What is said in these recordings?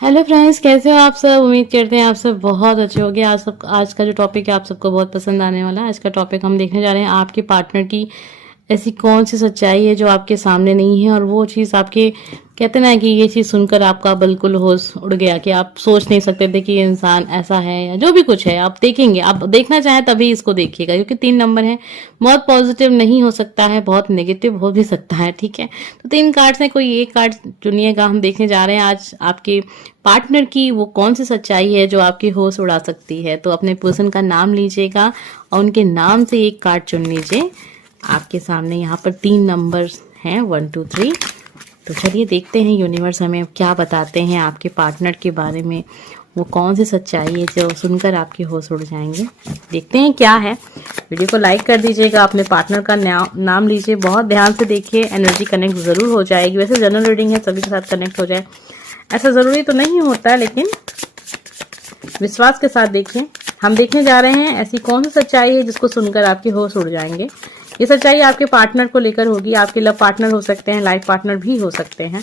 Hello friends, कैसे हो आप सब। उम्मीद करते हैं आप सब बहुत अच्छे होंगे। आज का जो टॉपिक है आप सबको बहुत पसंद आने वाला है। आज का टॉपिक हम देखने जा रहे हैं आपके पार्टनर की ऐसी कौन सी सच्चाई है जो आपके सामने नहीं है, और वो चीज़ आपके कहते ना कि ये चीज़ सुनकर आपका बिल्कुल होश उड़ गया कि आप सोच नहीं सकते थे कि ये इंसान ऐसा है, या जो भी कुछ है आप देखेंगे। आप देखना चाहें तभी इसको देखिएगा, क्योंकि 3 नंबर है। बहुत पॉजिटिव नहीं हो सकता है, बहुत नेगेटिव हो भी सकता है। ठीक है, तो 3 कार्ड्स हैं, कोई एक कार्ड चुनिएगा। हम देखने जा रहे हैं आज आपके पार्टनर की वो कौन सी सच्चाई है जो आपकी होश उड़ा सकती है। तो अपने पर्सन का नाम लीजिएगा और उनके नाम से एक कार्ड चुन लीजिए। आपके सामने यहाँ पर 3 नंबर हैं, 1 2 3। तो चलिए देखते हैं यूनिवर्स हमें क्या बताते हैं आपके पार्टनर के बारे में। वो कौन सी सच्चाई है जो सुनकर आपके होश उड़ जाएंगे। देखते हैं क्या है। वीडियो को लाइक कर दीजिएगा, अपने पार्टनर का नाम लीजिए, बहुत ध्यान से देखिए, एनर्जी कनेक्ट जरूर हो जाएगी। वैसे जनरल रीडिंग है, सभी के साथ कनेक्ट हो जाए ऐसा जरूरी तो नहीं होता है, लेकिन विश्वास के साथ देखिए। हम देखने जा रहे हैं ऐसी कौन सी सच्चाई है जिसको सुनकर आपके होश उड़ जाएंगे। ये सच्चाई आपके पार्टनर को लेकर होगी। आपके लव पार्टनर हो सकते हैं, लाइफ पार्टनर भी हो सकते हैं।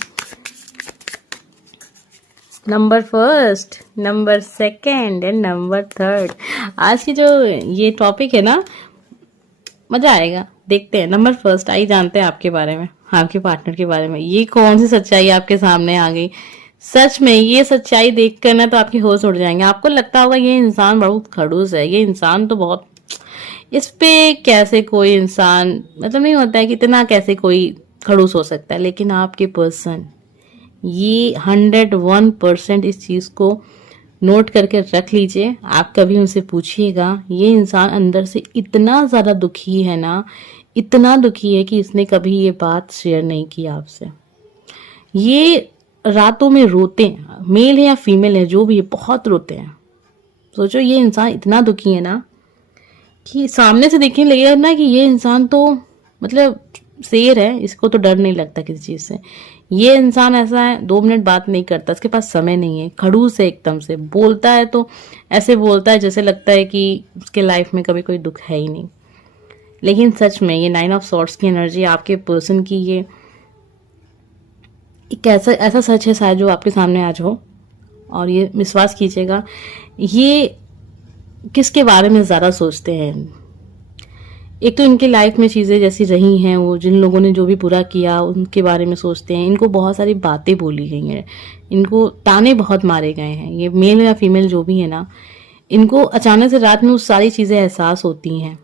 Number first, number second and number third. आज की जो ये टॉपिक है ना, मजा आएगा। देखते हैं नंबर फर्स्ट, आइए जानते हैं आपके बारे में, आपके पार्टनर के बारे में। ये कौन सी सच्चाई आपके सामने आ गई। सच में ये सच्चाई देख कर ना तो आपके होश उड़ जाएंगे। आपको लगता होगा ये इंसान बहुत खड़ूस है, ये इंसान तो बहुत, इस पे कैसे कोई इंसान, मतलब नहीं होता है कि इतना कैसे कोई खड़ूस हो सकता है। लेकिन आपके पर्सन ये 101% इस चीज को नोट करके रख लीजिए। आप कभी उनसे पूछिएगा, ये इंसान अंदर से इतना ज्यादा दुखी है ना, इतना दुखी है कि इसने कभी ये बात शेयर नहीं की आपसे। ये रातों में रोते हैं, मेल है या फीमेल है जो भी है, बहुत रोते हैं। सोचो ये इंसान इतना दुखी है ना कि सामने से देखने लगेगा ना कि ये इंसान तो मतलब शेर है, इसको तो डर नहीं लगता किसी चीज से। ये इंसान ऐसा है, 2 मिनट बात नहीं करता, इसके पास समय नहीं है, खड़ूस है एकदम से। बोलता है तो ऐसे बोलता है जैसे लगता है कि उसके लाइफ में कभी कोई दुख है ही नहीं। लेकिन सच में ये 9 ऑफ सॉर्ड्स की एनर्जी आपके पर्सन की, ये एक ऐसा ऐसा सच है शायद जो आपके सामने आज हो। और ये विश्वास कीजिएगा, ये किसके बारे में ज्यादा सोचते हैं। एक तो इनके लाइफ में चीजें जैसी रही हैं, वो जिन लोगों ने जो भी बुरा किया उनके बारे में सोचते हैं। इनको बहुत सारी बातें बोली गई हैं, इनको ताने बहुत मारे गए हैं। ये मेल या फीमेल जो भी है ना, इनको अचानक से रात में वो सारी चीजें एहसास होती हैं,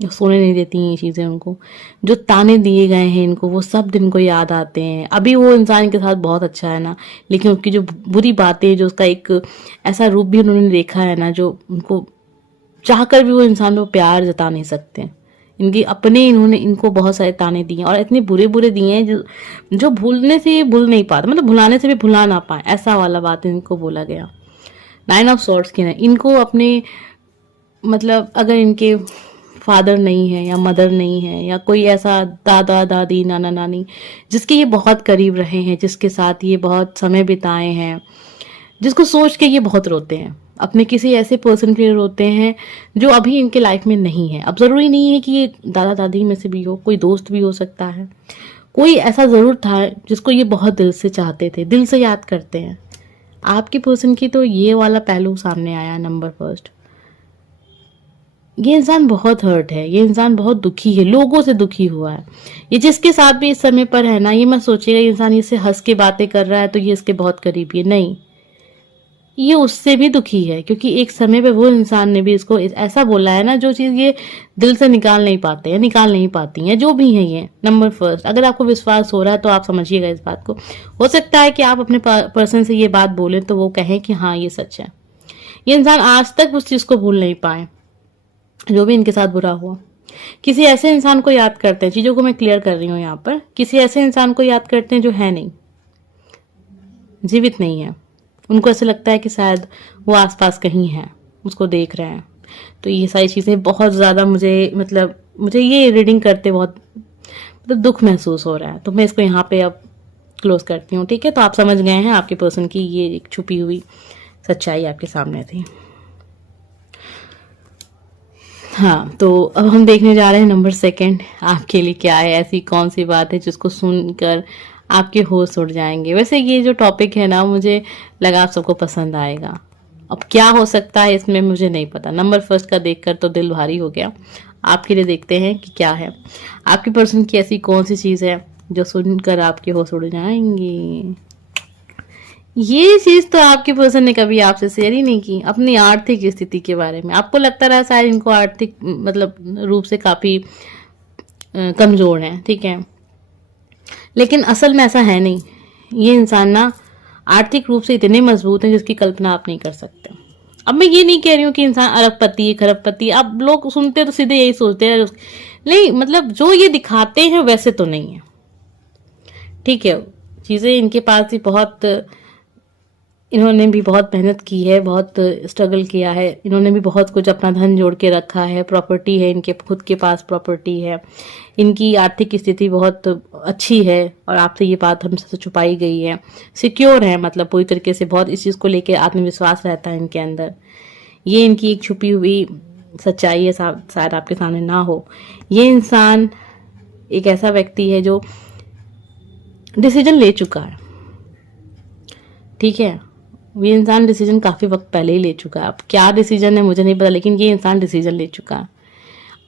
सोने नहीं देती हैं ये चीजें उनको। जो ताने दिए गए हैं इनको, वो सब दिन को याद आते हैं। अभी वो इंसान के साथ बहुत अच्छा है ना, लेकिन उसकी जो बुरी बातें, जो उसका एक ऐसा रूप भी उन्होंने देखा है ना, जो उनको चाहकर भी वो इंसान को प्यार जता नहीं सकते। इनके अपने इन्होंने इनको बहुत सारे ताने दिए और इतने बुरे बुरे दिए हैं जो भूलने से भूल नहीं पाते, मतलब भुलाने से भी भुला ना पाए, ऐसा वाला बात इनको बोला गया। 9 ऑफ सॉर्ड्स की ना, इनको अपने मतलब अगर इनके फादर नहीं है या मदर नहीं है या कोई ऐसा दादा दादी नाना नानी जिसके ये बहुत करीब रहे हैं, जिसके साथ ये बहुत समय बिताए हैं, जिसको सोच के ये बहुत रोते हैं, अपने किसी ऐसे पर्सन के लिए रोते हैं जो अभी इनके लाइफ में नहीं है। अब जरूरी नहीं है कि ये दादा दादी में से भी हो, कोई दोस्त भी हो सकता है, कोई ऐसा जरूर था जिसको ये बहुत दिल से चाहते थे, दिल से याद करते हैं। आपकी पर्सन की तो ये वाला पहलू सामने आया नंबर फर्स्ट। ये इंसान बहुत हर्ट है, ये इंसान बहुत दुखी है, लोगों से दुखी हुआ है। ये जिसके साथ भी इस समय पर है ना, ये मत सोचिएगा ये इंसान इससे हंस के बातें कर रहा है तो ये इसके बहुत करीबी है, नहीं। ये उससे भी दुखी है, क्योंकि एक समय पे वो इंसान ने भी इसको ऐसा बोला है ना, जो चीज ये दिल से निकाल नहीं पाते हैं, निकाल नहीं पाती हैं, जो भी है ये नंबर फर्स्ट। अगर आपको विश्वास हो रहा है तो आप समझिएगा इस बात को। हो सकता है कि आप अपने पर्सन से ये बात बोले तो वो कहें कि हाँ ये सच है। ये इंसान आज तक उस चीज को भूल नहीं पाए जो भी इनके साथ बुरा हुआ। किसी ऐसे इंसान को याद करते हैं, चीजों को मैं क्लियर कर रही हूँ यहाँ पर, किसी ऐसे इंसान को याद करते हैं जो है नहीं, जीवित नहीं है। उनको ऐसा लगता है कि शायद वो आसपास कहीं है, उसको देख रहे हैं। तो ये सारी चीजें बहुत ज्यादा मुझे ये रीडिंग करते बहुत मतलब दुख महसूस हो रहा है। तो मैं इसको यहाँ पे अब क्लोज करती हूँ। ठीक है, तो आप समझ गए हैं आपके पर्सन की ये एक छुपी हुई सच्चाई आपके सामने थी। हाँ, तो अब हम देखने जा रहे हैं नंबर सेकंड, आपके लिए क्या है, ऐसी कौन सी बात है जिसको सुनकर आपके होश उड़ जाएंगे। वैसे ये जो टॉपिक है ना, मुझे लगा आप सबको पसंद आएगा। अब क्या हो सकता है इसमें मुझे नहीं पता। नंबर फर्स्ट का देखकर तो दिल भारी हो गया। आपके लिए देखते हैं कि क्या है, आपकी पर्सन की ऐसी कौन सी चीज है जो सुनकर आपके होश उड़ जाएंगे। ये चीज तो आपके पर्सन ने कभी आपसे शेयर ही नहीं की, अपनी आर्थिक स्थिति के बारे में। आपको लगता रहा शायद इनको आर्थिक मतलब रूप से काफी कमजोर है, ठीक है, लेकिन असल में ऐसा है नहीं। ये इंसान ना आर्थिक रूप से इतने मजबूत हैं जिसकी कल्पना आप नहीं कर सकते। अब मैं ये नहीं कह रही हूँ कि इंसान अरबपति खरबपति, अब लोग सुनते तो सीधे यही सोचते हैं, नहीं मतलब जो ये दिखाते हैं वैसे तो नहीं है, ठीक है। चीजें इनके पास ही बहुत, इन्होंने भी बहुत मेहनत की है, बहुत स्ट्रगल किया है, इन्होंने भी बहुत कुछ अपना धन जोड़ के रखा है, प्रॉपर्टी है इनके खुद के पास, प्रॉपर्टी है, इनकी आर्थिक स्थिति बहुत अच्छी है और आपसे ये बात हमसे छुपाई गई है। सिक्योर है, मतलब पूरी तरीके से बहुत इस चीज को लेकर आत्मविश्वास रहता है इनके अंदर। ये इनकी एक छुपी हुई सच्चाई है, शायद आपके सामने ना हो। ये इंसान एक ऐसा व्यक्ति है जो डिसीजन ले चुका है, ठीक है। ये इंसान डिसीजन काफी वक्त पहले ही ले चुका है। अब क्या डिसीजन है मुझे नहीं पता, लेकिन ये इंसान डिसीजन ले चुका है।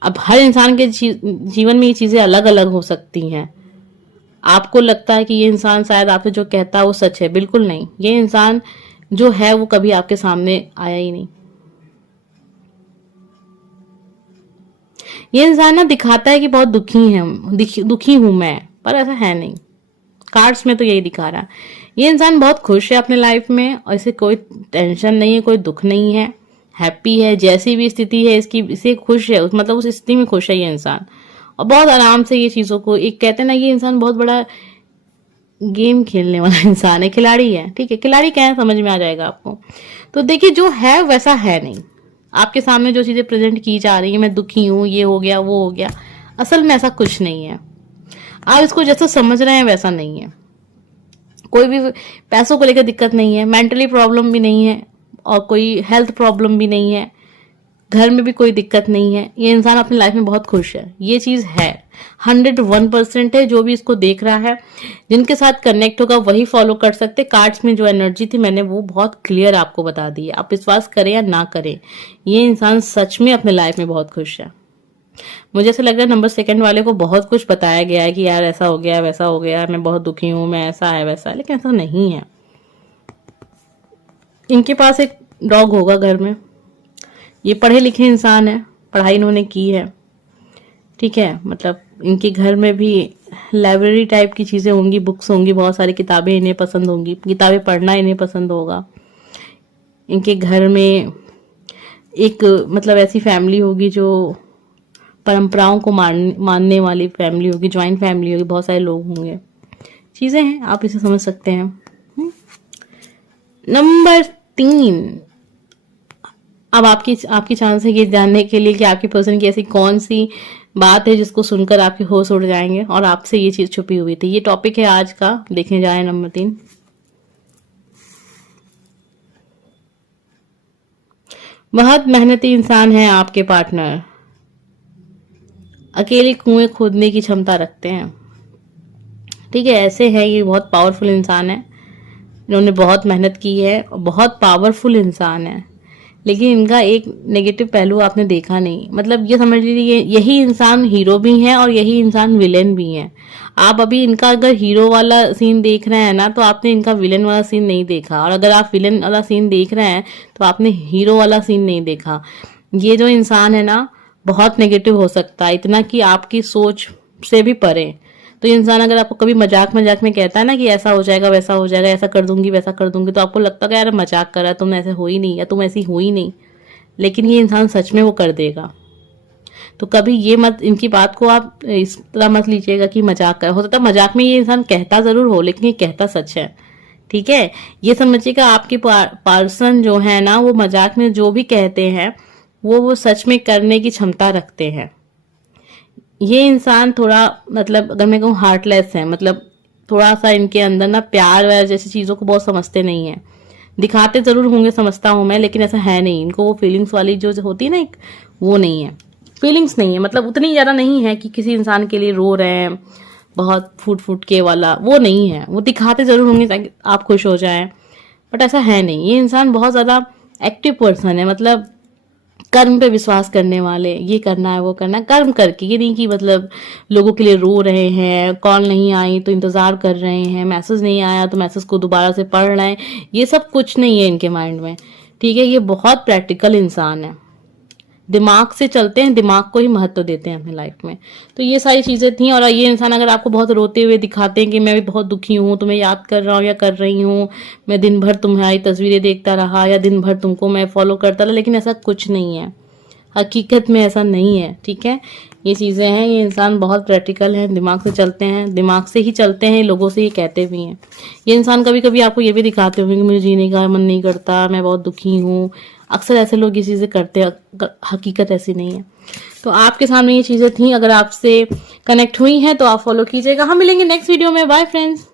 अब हर इंसान के जीवन में ये चीजें अलग अलग हो सकती हैं। आपको लगता है कि ये इंसान शायद आपसे जो कहता है वो सच है, बिल्कुल नहीं। ये इंसान जो है वो कभी आपके सामने आया ही नहीं। ये इंसान ना दिखाता है कि बहुत दुखी है, दुखी हूं मैं, पर ऐसा है नहीं। कार्ड्स में तो यही दिखा रहा है। ये इंसान बहुत खुश है अपने लाइफ में और इसे कोई टेंशन नहीं है, कोई दुख नहीं है, हैप्पी है, जैसी भी स्थिति है इसकी, इसे खुश है, मतलब उस स्थिति में खुश है ये इंसान। और बहुत आराम से ये चीजों को, एक कहते हैं ना, ये इंसान बहुत बड़ा गेम खेलने वाला इंसान है, खिलाड़ी है, ठीक है। खिलाड़ी क्या है समझ में आ जाएगा आपको। तो देखिए जो है वैसा है नहीं। आपके सामने जो चीजें प्रेजेंट की जा रही है, मैं दुखी हूं, ये हो गया वो हो गया, असल में ऐसा कुछ नहीं है। आप इसको जैसा समझ रहे हैं वैसा नहीं है। कोई भी पैसों को लेकर दिक्कत नहीं है, मेंटली प्रॉब्लम भी नहीं है और कोई हेल्थ प्रॉब्लम भी नहीं है, घर में भी कोई दिक्कत नहीं है। ये इंसान अपनी लाइफ में बहुत खुश है, ये चीज है, 101% है। जो भी इसको देख रहा है, जिनके साथ कनेक्ट होगा वही फॉलो कर सकते। कार्ड्स में जो एनर्जी थी मैंने वो बहुत क्लियर आपको बता दी है, आप विश्वास करें या ना करें, ये इंसान सच में अपने लाइफ में बहुत खुश है। मुझे ऐसा लग रहा है नंबर सेकंड वाले को बहुत कुछ बताया गया है कि यार ऐसा हो गया वैसा हो गया, मैं बहुत दुखी हूं, मैं ऐसा है वैसा है, लेकिन ऐसा नहीं है। इनके पास एक डॉग होगा घर में। ये पढ़े लिखे इंसान है, पढ़ाई इन्होंने की है, ठीक है। मतलब इनके घर में भी लाइब्रेरी टाइप की चीजें होंगी, बुक्स होंगी, बहुत सारी किताबें इन्हें पसंद होंगी, किताबें पढ़ना इन्हें पसंद होगा। इनके घर में एक मतलब ऐसी फैमिली होगी जो परंपराओं को मानने वाली फैमिली होगी, ज्वाइंट फैमिली होगी, बहुत सारे लोग होंगे, चीजें हैं, आप इसे समझ सकते हैं। नंबर 3, अब आपकी चांस है ये जानने के लिए कि आपकी पर्सन की ऐसी कौन सी बात है जिसको सुनकर आपके होश उड़ जाएंगे और आपसे ये चीज छुपी हुई थी। ये टॉपिक है आज का, देखने जाए नंबर 3। बहुत मेहनती इंसान है आपके पार्टनर, अकेले कुएं खोदने की क्षमता रखते हैं, ठीक है। ऐसे है, ये बहुत पावरफुल इंसान है, इन्होंने बहुत मेहनत की है, बहुत पावरफुल इंसान है, लेकिन इनका एक नेगेटिव पहलू आपने देखा नहीं। मतलब ये समझ लीजिए यही इंसान हीरो भी है और यही इंसान विलेन भी है। आप अभी इनका अगर हीरो वाला सीन देख रहे हैं ना, तो आपने इनका विलेन वाला सीन नहीं देखा, और अगर आप विलेन वाला सीन देख रहे हैं तो आपने हीरो वाला सीन नहीं देखा। ये जो इंसान है ना बहुत नेगेटिव हो सकता है, इतना कि आपकी सोच से भी परे। तो ये इंसान अगर आपको कभी मजाक मजाक में कहता है ना कि ऐसा हो जाएगा वैसा हो जाएगा, ऐसा कर दूंगी वैसा कर दूंगी, तो आपको लगता है यार मजाक कर रहा है, तुम ऐसे हो ही नहीं या तुम ऐसी हो ही नहीं, लेकिन ये इंसान सच में वो कर देगा। तो कभी ये मत, इनकी बात को आप इस तरह मत लीजिएगा कि मजाक कर, हो सकता है मजाक में ये इंसान कहता जरूर हो लेकिन ये कहता सच है, ठीक है। ये समझिएगा आपके पर्सन जो है ना वो मजाक में जो भी कहते हैं वो सच में करने की क्षमता रखते हैं। ये इंसान थोड़ा मतलब अगर मैं कहूँ हार्टलेस है, मतलब थोड़ा सा इनके अंदर ना प्यार व्यार जैसी चीजों को बहुत समझते नहीं है, दिखाते जरूर होंगे समझता हूं मैं, लेकिन ऐसा है नहीं। इनको वो फीलिंग्स वाली जो होती है ना एक, वो नहीं है, फीलिंग्स नहीं है, मतलब उतनी ज्यादा नहीं है कि किसी इंसान के लिए रो रहे हैं, बहुत फूट फूट के वाला, वो नहीं है। वो दिखाते जरूर होंगे ताकि आप खुश हो जाएं, बट ऐसा है नहीं। ये इंसान बहुत ज्यादा एक्टिव पर्सन है, मतलब कर्म पे विश्वास करने वाले, ये करना है वो करना है, कर्म करके, ये नहीं कि मतलब लोगों के लिए रो रहे हैं, कॉल नहीं आई तो इंतजार कर रहे हैं, मैसेज नहीं आया तो मैसेज को दोबारा से पढ़ रहे हैं, ये सब कुछ नहीं है इनके माइंड में। ठीक है, ये बहुत प्रैक्टिकल इंसान है, दिमाग से चलते हैं, दिमाग को ही महत्व देते हैं अपनी लाइफ में। तो ये सारी चीजें थी। और ये इंसान अगर आपको बहुत रोते हुए दिखाते हैं कि मैं भी बहुत दुखी हूँ, तुम्हें याद कर रहा हूँ या कर रही हूँ, मैं दिन भर तुम्हारी तस्वीरें देखता रहा या दिन भर तुमको मैं फॉलो करता रहा, लेकिन ऐसा कुछ नहीं है, हकीकत में ऐसा नहीं है। ठीक है, ये चीजें हैं। ये इंसान बहुत प्रैक्टिकल है, दिमाग से चलते हैं, दिमाग से ही चलते हैं, लोगों से ये कहते भी हैं। ये इंसान कभी कभी आपको ये भी दिखाते होंगे कि मुझे जीने का मन नहीं करता, मैं बहुत दुखी हूँ। अक्सर ऐसे लोग ये चीजें करते हैं, हकीकत ऐसी नहीं है। तो आपके सामने ये चीजें थी, अगर आपसे कनेक्ट हुई हैं तो आप फॉलो कीजिएगा। हम मिलेंगे नेक्स्ट वीडियो में। Bye friends.